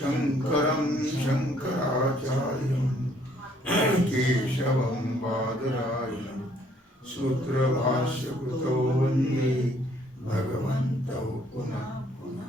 शंकरं शंकराचार्यं केशवं बादरायणं सूत्रभाष्यकृतौ वन्दे भगवन्तौ पुनः पुनः।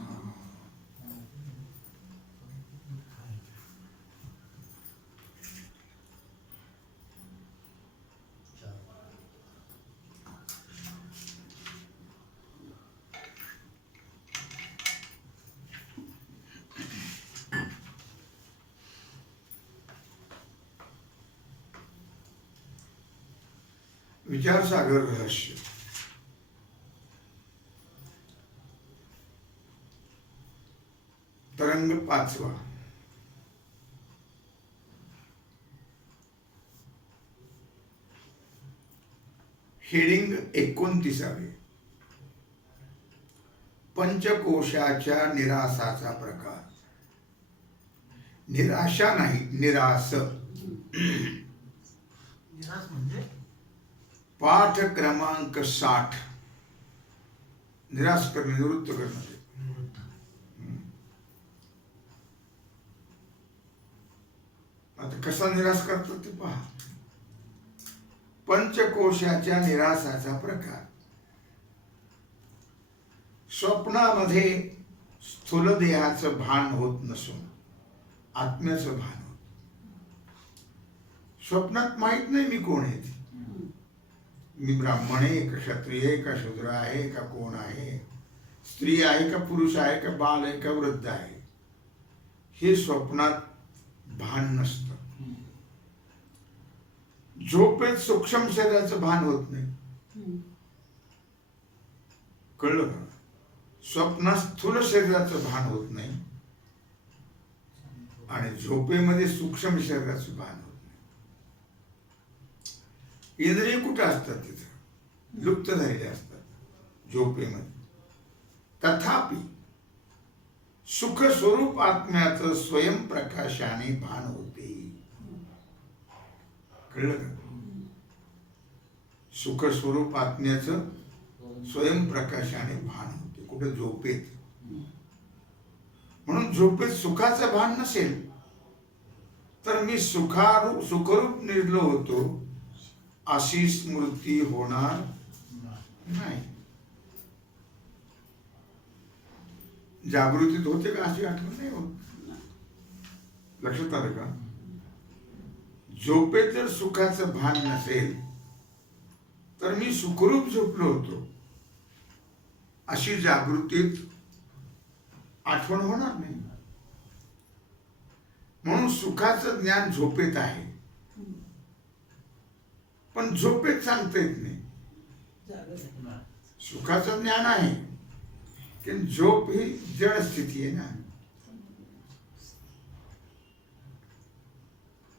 विचारसागर रहस्य तरंग 5वा। हेडिंग 29. पंचकोशाच्या निरासाचा प्रकार। निराशा नाही, निरास। निरास म्हणजे पाठ क्रमांक 60। निराश करणे, निवृत्त करणे। आता कसा निराश करतात ते पहा। पंचकोशाच्या निरासाचा प्रकार। स्वप्नामध्ये स्थूल देहाचं भान होत नसून आत्म्याचं भान होत। स्वप्नात माहित नाही मी कोण आहे, मी ब्राह्मण आहे का क्षत्रिय आहे का शूद्र आहे का कोण आहे, स्त्री आहे का पुरुष आहे का बाल आहे का वृद्ध आहे, हे स्वप्नात भान नसतं। झोपेत सूक्ष्म शरीराचं भान होत नाही, कळलं का? स्वप्नात स्थूल शरीराचं भान होत नाही आणि झोपेमध्ये सूक्ष्म शरीराचं भान होत नाही। इंद्रिय कुठं असतात? तिथं लुप्त झालेले असतात झोपेमध्ये। तथापि सुख स्वरूप आत्म्याचं स्वयंप्रकाशाने भान होते। कळलं का? सुख स्वरूप आत्म्याचं स्वयंप्रकाशाने भान होते कुठे? झोपेत। म्हणून झोपेत सुखाचं भान नसेल तर मी सुखरूप निर्लो होतो अशी स्मृती होणार नाही। जागृतीत होते का अशी आठवण नाही होत। लक्षात आलं का? झोपेत जर सुखाचं भान नसेल तर मी सुखरूप झोपलो होतो अशी जागृतीत आठवण होणार नाही। म्हणून सुखाचं ज्ञान झोपेत आहे, पण झोपेत सांगता येत नाही। सुखाचं ज्ञान आहे की झोप ही जड स्थिती आहे ना।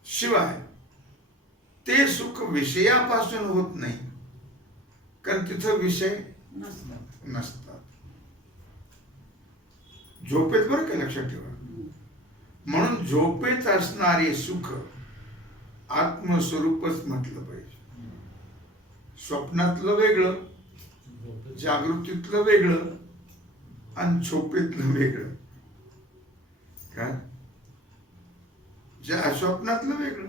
शिवाय ते सुख विषयापासून होत नाही, कारण तिथं विषय नसतात झोपेत, बरं का? लक्षात ठेवा। म्हणून झोपेत असणारे सुख आत्मस्वरूपच म्हटलं पाहिजे। स्वप्नातलं वेगळं, जागृतीतलं वेगळं आणि झोपेतलं वेगळं। काय? स्वप्नातलं वेगळं।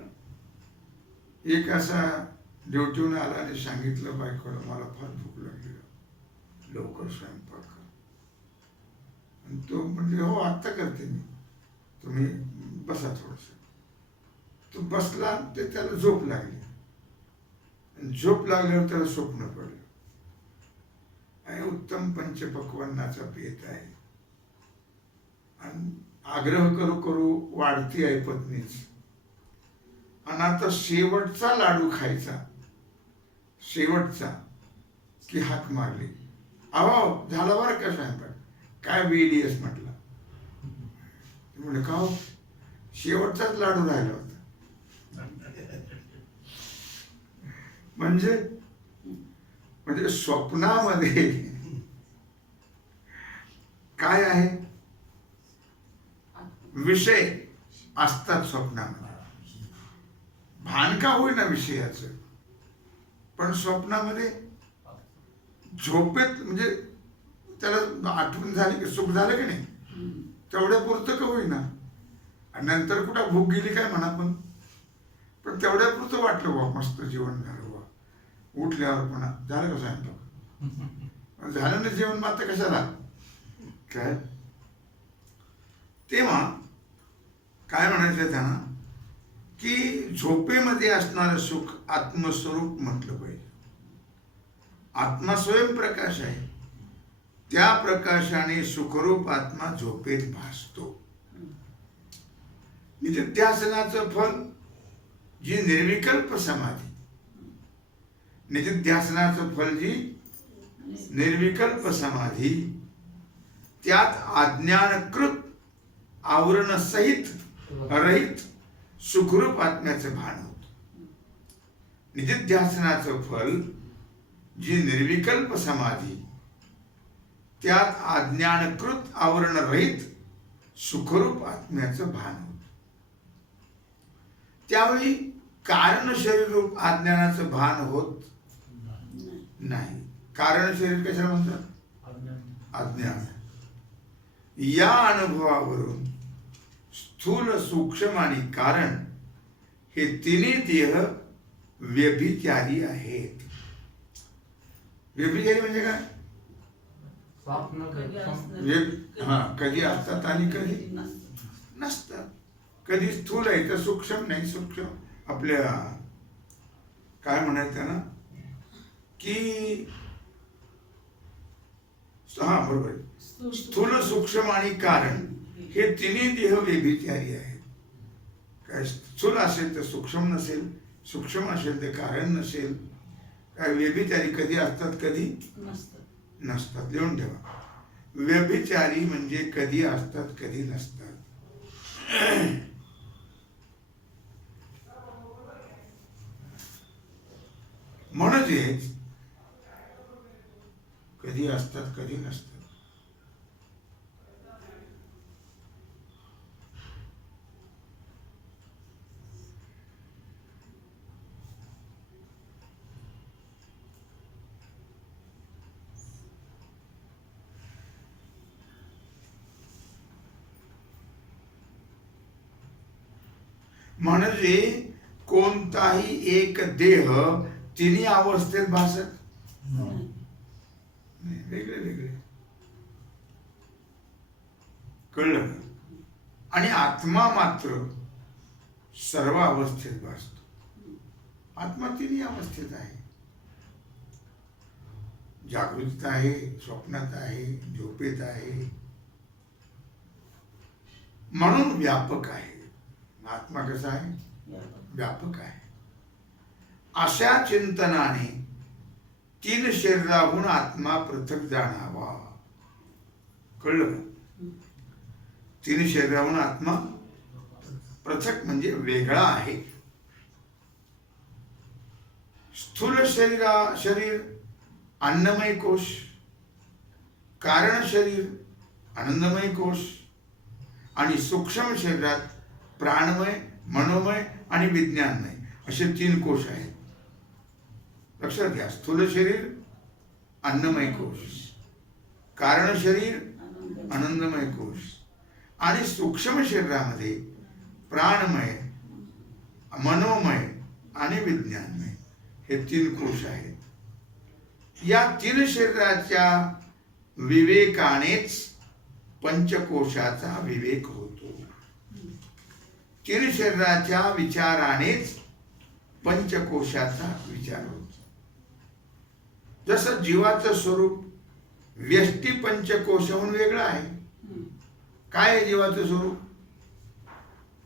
एक असा ड्युटीहून आला आणि सांगितलं बायकोला, मला फार भूक लागली, लवकर स्वयंपाक कर। आणि तो म्हणजे हो आत्ता करते मी, तुम्ही बसा थोडस। तो बसला, ते त्याला झोप लागली। झोप लागल्यावर त्याला स्वप्न पडलं आणि उत्तम पंचपक्वान्नाचा पेत आहे आणि आग्रह करू करू वाढती आहे पत्नीच, आणि आता शेवटचा लाडू खायचा, शेवटचा, की हाक मारली, अहो झाला बरं का स्वयंपाक? काय BDS म्हटलं। म्हणजे का हो? शेवटचाच लाडू राहिला होता। म्हणजे स्वप्नामध्ये काय आहे? विषय असतात स्वप्नामध्ये, भान का होईना विषयाचं, पण स्वप्नामध्ये झोपेत म्हणजे त्याला आठवण झाली की सुख झालं की नाही, तेवढ्या पुरतं का होईना आणि नंतर कुठं भूक गेली काय म्हणा, पण तेवढ्यापुरतं वाटलं बा मस्त जेवण झालं बा. उठल्यावर पुन्हा झालं का स्वयंपाक, झालं ना जेवण, मग आता कशाला काय. तेव्हा काय म्हणायचं त्यांना की झोपेमध्ये असणारं सुख आत्मस्वरूप म्हटलं पाहिजे. आत्मा स्वयंप्रकाश आहे, त्या प्रकाशाने सुखरूप आत्मा झोपेत भासतो. निधिध्यासनाचं फल जी निर्विकल्प समाधी, निधिध्यासनाचं फल जी निर्विकल्प समाधी, त्यात अज्ञानकृत आवरण सहित रहित सुखरूप आत्म्याचं भान होत. निधिध्यासनाचं फल जी निर्विकल्प समाधी, त्यात अज्ञानकृत आवरण रहित सुखरूप आत्म्याचं भान होत. त्यावेळी कारण शरीररूप अज्ञानाचं भान होत नाही. कारण शरीर कशाला म्हणतात? अज्ञान. या अनुभवावरून स्थूल, सूक्ष्म आणि कारण हे तिन्ही देह व्यभिचारी आहेत. व्यभिचारी म्हणजे काय? कधी असतात आणि कधी नसतात. कधी स्थूल आहे तर सूक्ष्म नाही. सूक्ष्म आपल्या काय म्हणायचं ना की हा बरोबर, स्थूल, सूक्ष्म आणि कारण हे तिन्ही देह व्यभिचारी आहेत. काय स्थूल असेल तर सूक्ष्म नसेल, सूक्ष्म असेल तर कारण नसेल. काय व्यभिचारी कधी असतात कधी नसतात. लिहून ठेवा, व्यभिचारी म्हणजे कधी असतात कधी नसतात. म्हणजेच कधी असतात कधी नसतात. म्हणजे कोणताही एक देह तिन्ही अवस्थेत भासत नाही, वेगळे वेगळे. कळलं? आणि आत्मा मात्र सर्व अवस्थेत भासतो. आत्मा तिन्ही अवस्थेत आहे. जागृतीत आहे, स्वप्नात आहे, झोपेत आहे, म्हणून व्यापक आहे. आत्मा कसा आहे? व्यापक आहे. अशा चिंतनाने तीन शरीराहून आत्मा पृथक जाणावा. कळलं? तीन शरीराहून आत्मा पृथक म्हणजे वेगळा आहे. स्थूल शरीर अन्नमय कोश, कारण शरीर आनंदमय कोश आणि सूक्ष्म शरीरात प्राणमय, मनोमय आणि विज्ञानमय असे तीन कोश आहेत. लक्षात घ्या, स्थूल शरीर अन्नमय कोश, कारण शरीर आनंदमय कोश आणि सूक्ष्म शरीरामध्ये प्राणमय, मनोमय आणि विज्ञानमय हे तीन कोश आहेत. या तीन शरीराच्या विवेकानेच पंचकोशाचा विवेक होतो. तीन शरीराच्या विचारानेच पंचकोशाचा विचार होतो. जसं जीवाचं स्वरूप व्यष्टी पंचकोशाहून वेगळं आहे. काय आहे जीवाचं स्वरूप?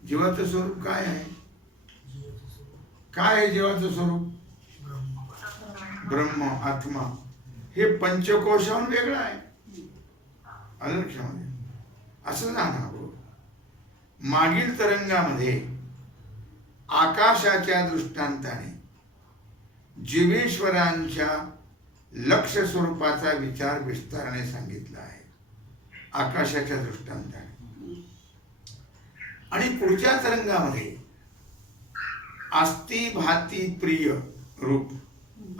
जीवाचं स्वरूप काय आहे? काय आहे जीवाचं स्वरूप? ब्रह्म, आत्मा. हे पंचकोशाहून वेगळं आहे. आलं लक्षामध्ये? असं जाणार. मागील तरंगामध्ये आकाशाच्या दृष्टांताने जीवेश्वरांच्या लक्ष स्वरूपाचा विचार विस्ताराने सांगितला आहे. आकाशाच्या दृष्टांताने. आणि पुढच्या तरंगामध्ये अस्ति भाती प्रिय रूप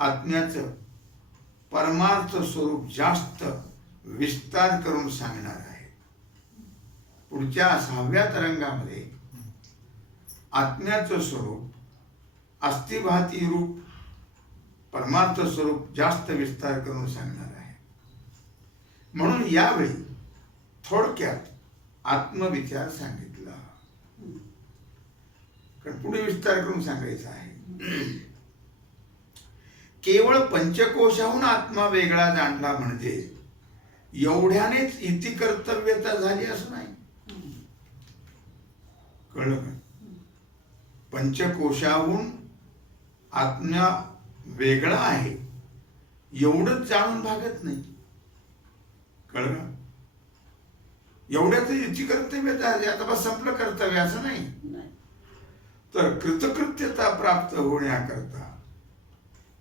आत्म्याचं परमार्थ स्वरूप जास्त विस्तार करून सांगणार आहे. पुढच्या 6व्या तरंगामध्ये आत्म्याचं स्वरूप अस्तिभाती रूप परमार्थ स्वरूप जास्त विस्तार करून सांगणार आहे. म्हणून यावेळी थोडक्यात आत्मविचार सांगितला, कारण पुढे विस्तार करून सांगायचा आहे. केवळ पंचकोशाहून आत्मा वेगळा जाणला म्हणजे एवढ्यानेच इति कर्तव्यता झाली असं नाही. कळलं का? पंचकोशाहून आत्मा वेगळा आहे एवढंच जाणून भागत नाही. कळलं का? एवढ्याच इति कर्तव्यता झाली, आता बस संपलं कर्तव्य असं नाही. तर कृतकृत्यता प्राप्त होण्याकरता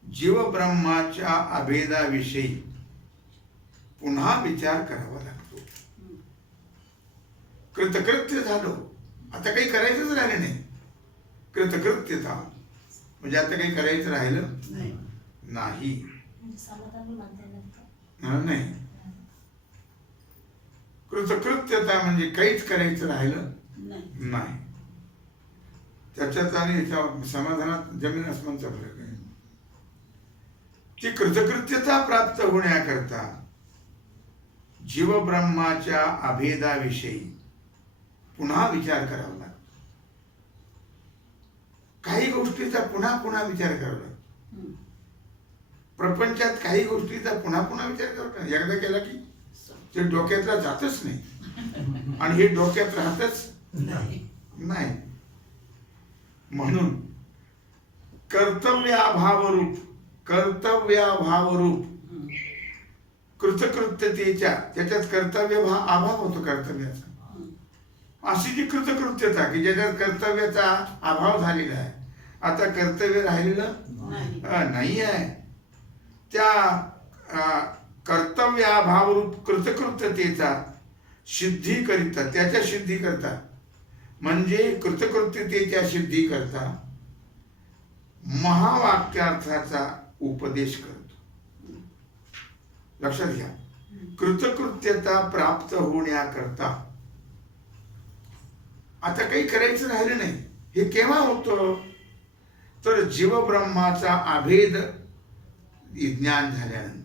जीव ब्रह्माच्या अभेदाविषयी पुन्हा विचार करावा लागतो. कृतकृत्य झालो, आता काही करायचंच राहिलं नाही. कृतकृत्यता म्हणजे आता काही करायचं राहिलं नाही. नाही, कृतकृत्यता म्हणजे काहीच करायचं राहिलं नाही. त्याच्यात आणि समाधानात जमीन आसमानचा फरक आहे. ती कृतकृत्यता प्राप्त होण्याकरता जीव ब्रह्माच्या अभेदाविषयी पुन्हा विचार करावा लागतो. काही गोष्टीचा पुन्हा पुन्हा विचार करावा लागतो. प्रपंचात काही गोष्टीचा पुन्हा पुन्हा विचार करावा लागतो. एकदा केला की ते डोक्यातला जातच नाही आणि हे डोक्यात राहतच नाही. म्हणून कर्तव्याभावरूप कृतकृत्यतेच्या, त्याच्यात कर्तव्य अभाव होतो कर्तव्याचा. अशी जी कृतकृत्यता की ज्याच्यात कर्तव्याचा अभाव झालेला आहे, आता कर्तव्य राहिलेलं नाही आहे. त्या कर्तव्याभावरूप कृतकृत्यतेचा सिद्धी करिता, त्याच्या सिद्धी करता म्हणजे कृतकृत्यतेच्या सिद्धी करता महावाक्यार्थाचा उपदेश करतो. लक्षात घ्या, कृतकृत्यता प्राप्त होण्याकरता आता काही करायचं राहिलं नाही. हे केव्हा होतं? तर जीवब्रह्माचा अभेद ज्ञान झाल्यानंतर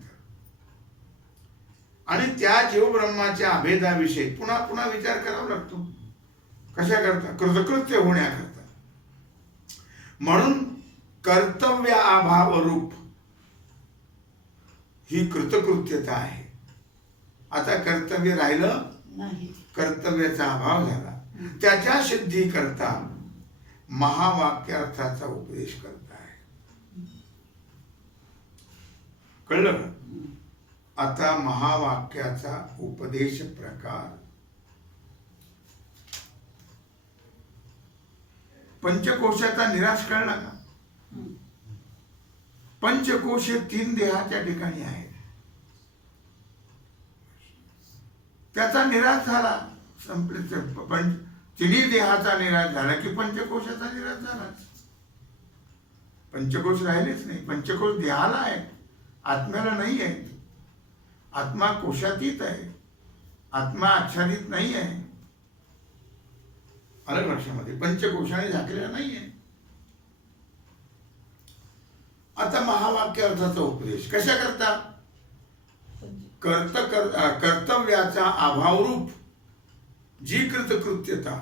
आणि त्या जीवब्रह्माच्या अभेदाविषयी पुन्हा पुन्हा विचार करावा लागतो. कशा करता? कृतकृत्य होण्याकरता. म्हणून कर्तव्य अभाव रूप ही कृतकृत्यता आहे. आता कर्तव्य राहिलं नाही, कर्तव्याचा अभाव झाला. त्याच्या सिद्धी करता महावाक्यार्थाचा उपदेश करता आहे. कळलं का? आता महावाक्याचा उपदेश प्रकार. पंचकोशाचा निराश कळला का? पंचकोश 3 देहाच्या ठिकाणी आहेत. त्याचा निराश झाला, संपले. पण 3 देहाचा निराश झाला की पंचकोशाचा निराश झाला. पंचकोश राहिलेच नाही. पंचकोश देहाला आहे, आत्म्याला नाही आहे. आत्मा कोशातीत आहे, आत्मा आच्छादित नाही आहे. अलग लक्षामध्ये पंचकोशाने झाकलेला नाही आहे. आता महावाक्य अर्थाचा उपदेश कशा करता? कर्तव्याचा अभावरूप जी कृतकृत्यता,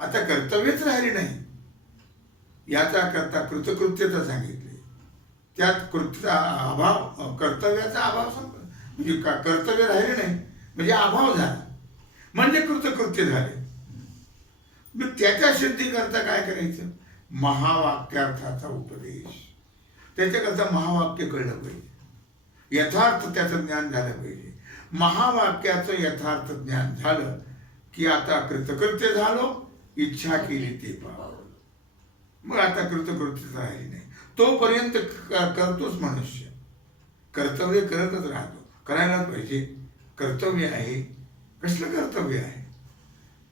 आता कर्तव्यच राहिली नाही याचा करता कृतकृत्यता सांगितली. त्यात कर्तव्याचा अभाव म्हणजे कर्तव्य राहिले नाही म्हणजे अभाव झाला, म्हणजे कृतकृत्य झाले. मग त्याच्या सिद्धी करता काय करायचं? महावाक्यार्थाचा उपदेश. त्याच्याकरता महावाक्य कळलं पाहिजे, यथार्थ त्याचं ज्ञान झालं पाहिजे. महावाक्याचं यथार्थ ज्ञान झालं की आता कृतकृत्य झालो, इच्छा केली ते पावलं. मग आता कृतकृत्यता राहिली नाही. तोपर्यंत करतोच मनुष्य, कर्तव्य करतच राहतो. करायलाच पाहिजे, कर्तव्य आहे. कसलं कर्तव्य आहे?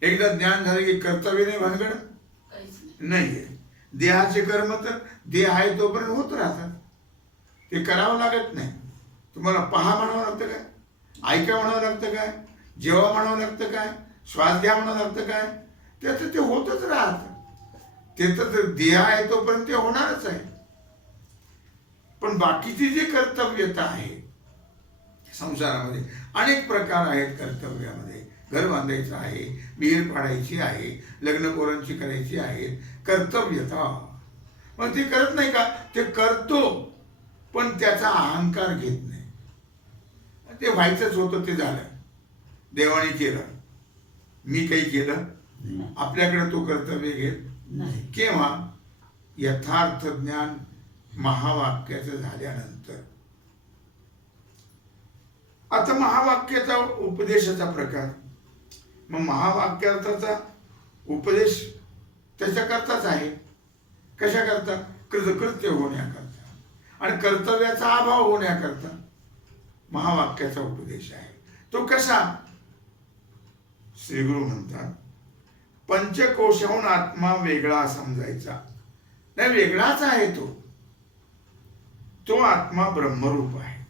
एकदा ज्ञान झालं की कर्तव्य नाही, भानगड नाहीये. देहाचे कर्म तर देह आहे तोपर्यंत होत राहतात, ते करावं लागत नाही. तुम्हाला पहा म्हणावं लागतं काय, ऐका म्हणावं लागतं काय, जेव्हा म्हणावं लागतं काय, श्वास घ्या म्हणावं लागतं काय, त्याचं ते होतच राहतं. ते तर देह आहे तोपर्यंत ते होणारच आहे. पण बाकीची जी कर्तव्यता आहे संसारामध्ये, अनेक प्रकार आहेत कर्तव्यामध्ये. घर बांधायचं आहे, विहीर पाडायची आहे, लग्न पोरांची करायची आहेत, कर्तव्यता. मग ते करत नाही का? ते करतो, पण त्याचा अहंकार घेत नाही. ते व्हायचंच होतं, ते झालं, देवाने केलं, मी काही केलं. आपल्याकडे तो कर्तव्य घेत नाही. केव्हा? यथार्थ ज्ञान महावाक्याचं झाल्यानंतर. आता महावाक्याचा उपदेशाचा प्रकार. मग महावाक्याचा उपदेश त्याच्याकरताच आहे. कशाकरता? कृतकृत्य होण्याकरता आणि कर्तव्याचा अभाव होण्याकरता महावाक्याचा उपदेश आहे. तो कसा? श्रीगुरु म्हणतात, पंचकोशाहून आत्मा वेगळा समजायचा नाही. वेगळाच आहे तो आत्मा ब्रह्मरूप आहे.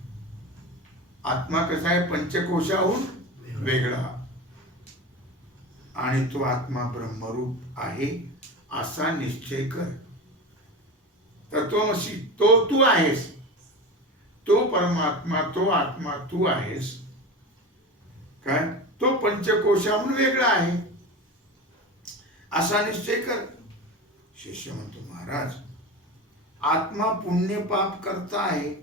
आत्मा कसा आहे? पंचकोशाहून वेगळा, आणि तो आत्मा ब्रह्मरूप आहे असा निश्चय कर. तत्वमसी, तो तू आहेस. तो परमात्मा, तो आत्मा तू आहेस काय? तो पंचकोशाहून वेगळा आहे असा निश्चय कर. शिष्य म्हणतो, महाराज, आत्मा पुण्य पाप करता आहे.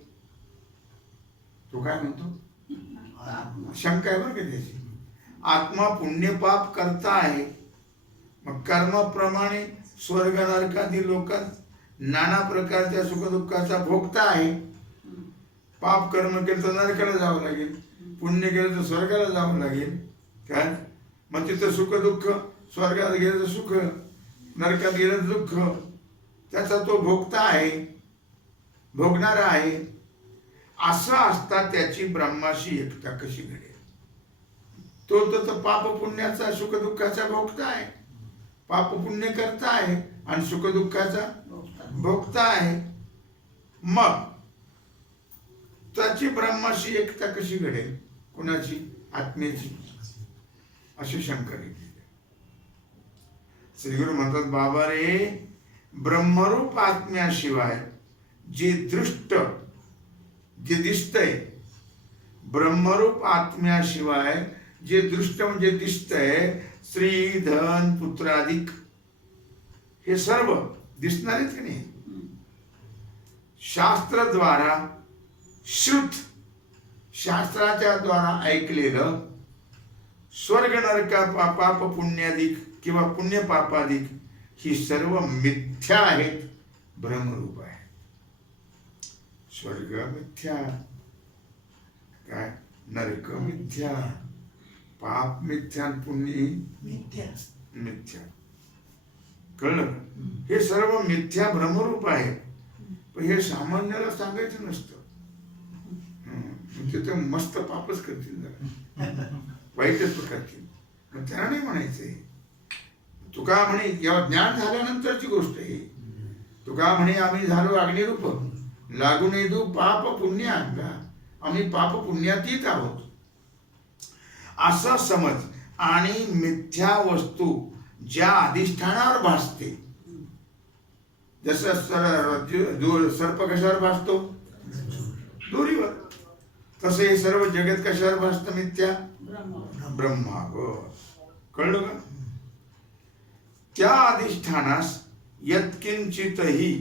तो काय म्हणतो? शंका आहे बरं का त्याची. आत्मा पुण्य पाप करता आहे, मग कर्माप्रमाणे स्वर्ग नरकादी लोकात नाना प्रकारच्या सुखदुःखाचा भोगता आहे. पाप कर्म केलं तर नरकाला जावं लागेल, पुण्य केलं तर स्वर्गाला जावं लागेल. काय? मग तिथं सुख दुःख, स्वर्गात गेलं तर सुख, नरकात गेलं तर दुःख, त्याचा तो भोगता आहे, भोगणारा आहे. असं असता त्याची ब्रह्माशी एकता कशी घडेल? तो तर पाप पुण्याचा सुख दुःखाचा भोगता आहे, पाप पुण्य करता आहे आणि सुख दुःखाचा भोगता आहे. मग त्याची ब्रह्माशी एकता कशी घडेल? कुणाची? आत्मेची. अशी शंका घेतली. श्रीगुरु म्हणतात, बाबा रे, ब्रह्मरूप आत्म्याशिवाय जे दृष्ट, जे दिसतंय, ब्रह्मरूप आत्म्याशिवाय जे दृष्ट म्हणजे दिसतंय, स्त्री धन पुत्राधिक हे सर्व दिसणार आहेत की नाही? शास्त्रद्वारा श्रुत, शास्त्राच्या द्वारा ऐकलेलं स्वर्ग नरका पाप पुण्याधिक किंवा पुण्य पापाधिक ही सर्व मिथ्या आहेत, ब्रह्मरूप आहे. स्वर्ग मिथ्या, काय नरक मिथ्या, पाप मिथ्या, पुण्य मिथ्या. कळलं? हे सर्व मिथ्या ब्रह्मरूप आहे. पण हे सामान्याला सांगायचं नसतं. ते तर मस्त पापच करतील, जरा वाईटच करतील. पण त्यांना नाही म्हणायचंय. तुका म्हणे, जेव्हा ज्ञान झाल्यानंतरची गोष्ट आहे. तुका म्हणे, आम्ही झालो अग्निरूप, लागू नये दू पाप पुण्य अंगा, आम्ही पाप पुण्यातीत आहोत असा समज. आणि मिथ्या वस्तू ज्या अधिष्ठानावर भासते, जसं सर्प कशावर भासतो? दोरीवर. तसे हे सर्व जगत कशावर भासतं? मिथ्या ब्रह्मावर. कळलं का? त्या अधिष्ठानास यत्किंचितही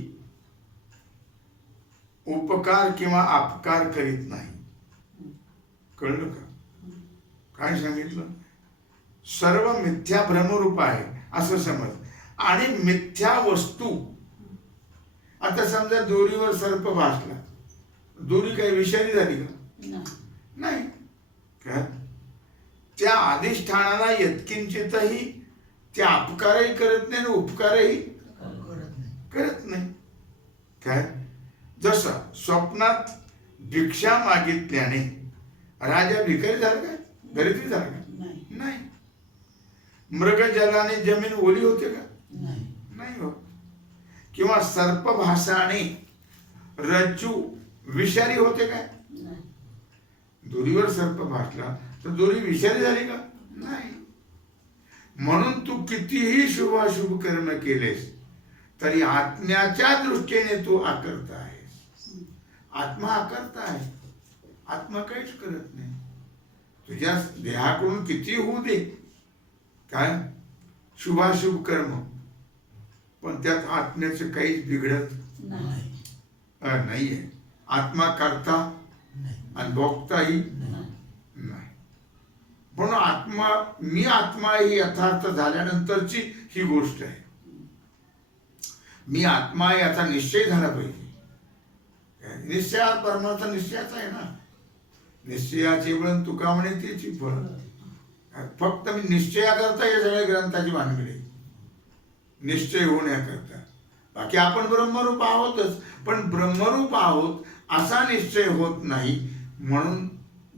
उपकार किंवा अपकार करीत नाही. कळलं का? काय सांगितलं? सर्व मिथ्या ब्रह्मरूप आहे असं समज. आणि मिथ्या वस्तू, आता समजा दोरीवर सर्प भासला, दोरी काही विषारी झाली का? नाही. काय? त्या अधिष्ठानाला यत्किंचितही त्या अपकारही करत नाही आणि उपकारही करत नाही. काय? जसं स्वप्नात भिक्षा मागितल्याने राजा भिकारी झाला काय? दरिद्री झाला का? नाही. मृगजलाने जमीन ओली होते का? नाही हो. किंवा सर्पभासाने रज्जू विषारी होते काय? दोरीवर सर्प भासला तर दोरी विषारी झाली का? नाही. म्हणून तू कितीही शुभाशुभ कर्म केलेस तरी आत्म्याच्या दृष्टीने तू आकर्ता आहेस. आत्मा आकर्ता आहे. आत्मा काहीच करत नाही. तुझ्या देहाकडून किती होऊ दे, काय शुभाशुभ कर्म, पण त्यात आत्म्याचं काहीच बिघडत नाहीये. आत्मा करता आणि भोगताही नाही. पण आत्मा, मी आत्मा ही यथार्थ झाल्यानंतरची ही गोष्ट आहे. मी आत्मा याचा निश्चय झाला पाहिजे. निश्चयात परमार्थ निश्चयाच आहे ना. निश्चयाचे फळ तुका म्हणे त्याची फळ. फक्त मी निश्चयाकरता या सगळ्या ग्रंथाची भानगडी, निश्चय होण्याकरता. बाकी आपण ब्रह्मरूप आहोतच, पण ब्रह्मरूप आहोत असा निश्चय होत नाही, म्हणून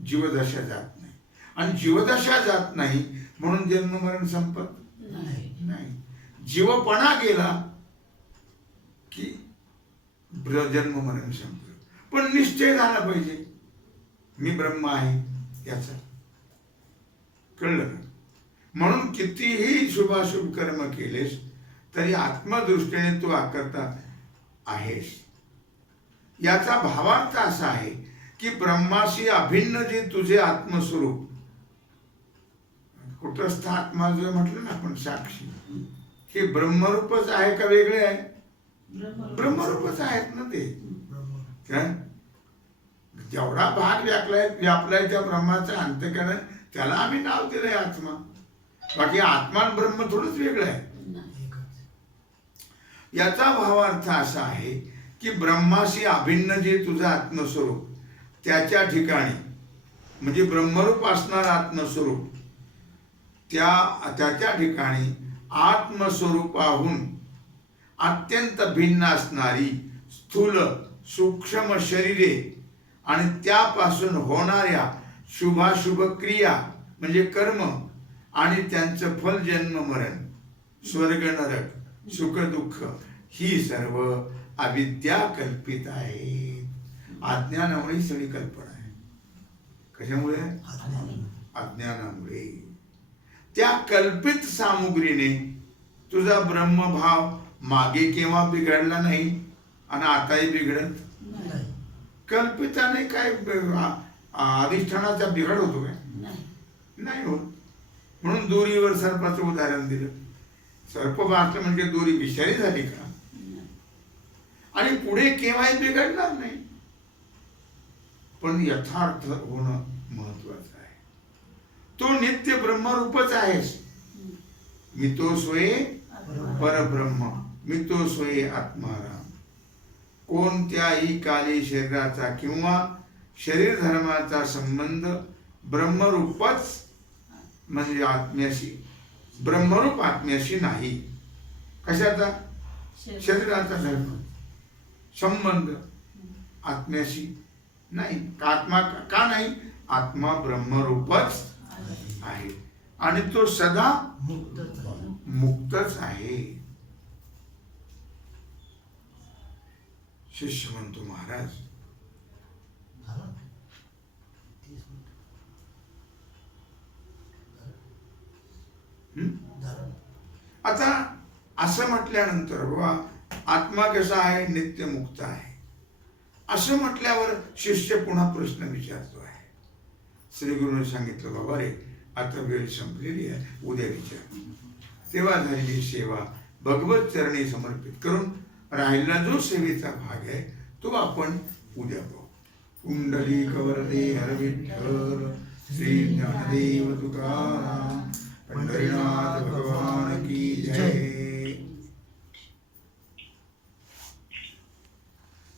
जीवदशा जात नाही. आणि जीवदशा जात नाही म्हणून जन्म मरण संपत नाही. जीवपणा गेला की जन्म मरण संपलं. पण निश्चय झाला पाहिजे, मी ब्रह्म आहे याचा. कळलं का? म्हणून कितीही शुभाशुभ कर्म केलेस तरी आत्मदृष्टीने तू आकर्ता आहेस. याचा भावार्थ असा आहे की ब्रह्माशी अभिन्न जे तुझे आत्मस्वरूप, कुटस्थ आत्मा जो म्हटलं ना आपण साक्षी, हे ब्रह्मरूपच आहे का वेगळे आहे? ब्रह्मरूपच आहेत ना ते. काय जेवढा भाग व्यापलाय त्या ब्रह्माचा अंतःकरण, त्याला आम्ही नाव दिलंय आत्मा. बाकी आत्मा आणि ब्रह्म थोडंच वेगळं आहे. याचा भावार्थ असा आहे की ब्रह्माशी अभिन्न जे तुझं आत्मस्वरूप, त्याच्या ठिकाणी म्हणजे ब्रह्मरूप असणार आत्मस्वरूप, त्याच्या ठिकाणी आत्मस्वरूपाहून अत्यंत भिन्न असणारी स्थूल सूक्ष्म शरीरे आणि त्यापासून होणाऱ्या शुभाशुभ क्रिया म्हणजे कर्म आणि त्यांचं फल जन्म मरण, स्वर्ग नरक, सुख दुःख, ही सर्व अविद्या कल्पित आहे. अज्ञानामुळे सगळी कल्पना आहे. कशामुळे? अज्ञानामुळे. त्या कल्पित सामुग्रीने तुझा ब्रह्मभाव मागे केव्हा बिघडला नाही आणि आताही बिघडत कल्पिताने काय अधिष्ठानाचा बिघड होतो काय? नाही होत. म्हणून दोरीवर सर्पाचं उदाहरण दिलं. सर्प वाचलं म्हणजे दोरी विषारी झाली का? आणि पुढे केव्हाही बिघडणार नाही. पण यथार्थ होणं महत्वाचं आहे. तो नित्य ब्रह्मरूपच आहेस. मी तो सोये परब्रह्म, मी तो सोये आत्माराम. कोणत्याही काली शरीराचा किंवा शरीर धर्माचा संबंध ब्रह्मरूपच म्हणजे आत्म्याशी, ब्रह्मरूप आत्म्याशी नाही. कशाचा? शरीराचा धर्म संबंध आत्म्याशी नाही. आत्मा का नाही? आत्मा ब्रह्मरूपच आहे आणि तो सदा मुक्तच आहे. शिष्य म्हणतो, महाराज आता असं म्हटल्यानंतर बाबा आत्मा कसा आहे? नित्य मुक्त आहे. असं म्हटल्यावर शिष्य पुन्हा प्रश्न विचारतो आहे. श्री गुरुने सांगितलं, बाबा रे आता वेळ संपलेली आहे, उद्या विचार. तेव्हा झालेली सेवा भगवत चरणी समर्पित करून राहिलेला जो सेवेचा भाग आहे तो आपण उद्या पाहू. पुंडलिक वरदे हर विठ्ठल, श्री ज्ञानदेव तुकाराम, पंढरीनाथ भगवान की जय.